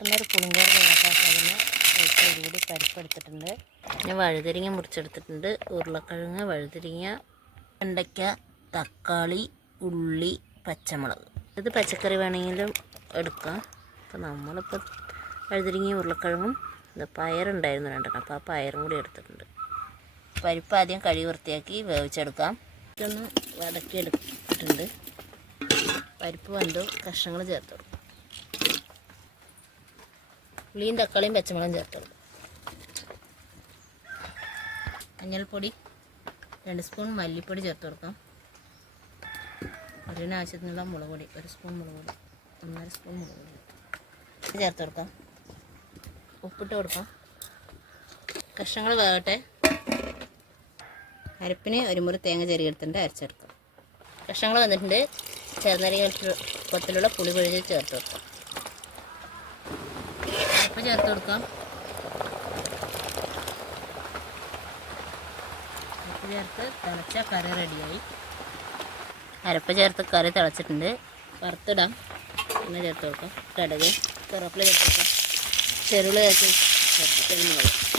പെട്ടെന്നൊരു പുളിങ്കറി ഉണ്ടാക്കാം. അതിന് കൂടി പരിപ്പെടുത്തിട്ടുണ്ട്. പിന്നെ വഴുതരിങ്ങ മുറിച്ചെടുത്തിട്ടുണ്ട്. ഉരുളക്കിഴങ്ങ്, വഴുതരിങ്ങ, വെണ്ടയ്ക്ക, തക്കാളി, ഉള്ളി, പച്ചമുളക്. ഇത് പച്ചക്കറി വേണമെങ്കിലും എടുക്കാം. അപ്പോൾ നമ്മളിപ്പോൾ വഴുതരിങ്ങയും ഉരുളക്കിഴങ്ങും പയറുണ്ടായിരുന്നു രണ്ടെണ്ണം, അപ്പോൾ ആ പയറും കൂടി എടുത്തിട്ടുണ്ട്. പരിപ്പ് ആദ്യം കഴുകി വൃത്തിയാക്കി വേവിച്ചെടുക്കാം. ഇതൊന്ന് വടക്കി എടുത്തിട്ടുണ്ട്. പരിപ്പ് വെന്തു, കഷ്ണങ്ങൾ ചേർത്ത് കൊടുക്കും. ഉള്ളിയും തക്കാളിയും പച്ചമുളകും ചേർത്ത് കൊടുക്കും. മഞ്ഞൾപ്പൊടി 2 സ്പൂൺ, മല്ലിപ്പൊടി ചേർത്ത് കൊടുക്കാം. അതിനാവശ്യത്തിനുള്ള മുളക് പൊടി 1 സ്പൂൺ മുളക് പൊടി, 1.5 സ്പൂൺ മുളക് പൊടി ചേർത്ത് കൊടുക്കാം. ഉപ്പിട്ട് കൊടുക്കാം. കഷ്ണങ്ങൾ വേകട്ടെ. അരപ്പിന് 1 മുറി തേങ്ങ ചെറിയെടുത്തിട്ട് അരച്ചെടുക്കാം. കഷ്ണങ്ങൾ വന്നിട്ടുണ്ട്. ചെറുനാരങ്ങ കൊത്തിലുള്ള പുളി പിഴിഞ്ഞ് ചേർത്ത് കൊടുക്കാം. അരപ്പ് ചേർത്ത് കൊടുക്കാം. അരപ്പ് ചേർത്ത് തിളച്ച കറി റെഡിയായി. അരപ്പ് ചേർത്ത് കറി തിളച്ചിട്ടുണ്ട്. വറുത്തിടാം. പിന്നെ ചേർത്ത് കൊടുക്കാം. കടുക്, കറിവേപ്പില ചേർത്ത് കൊടുക്കാം. ചെറുള്ളി ചേർത്ത് കുരുമുളക്.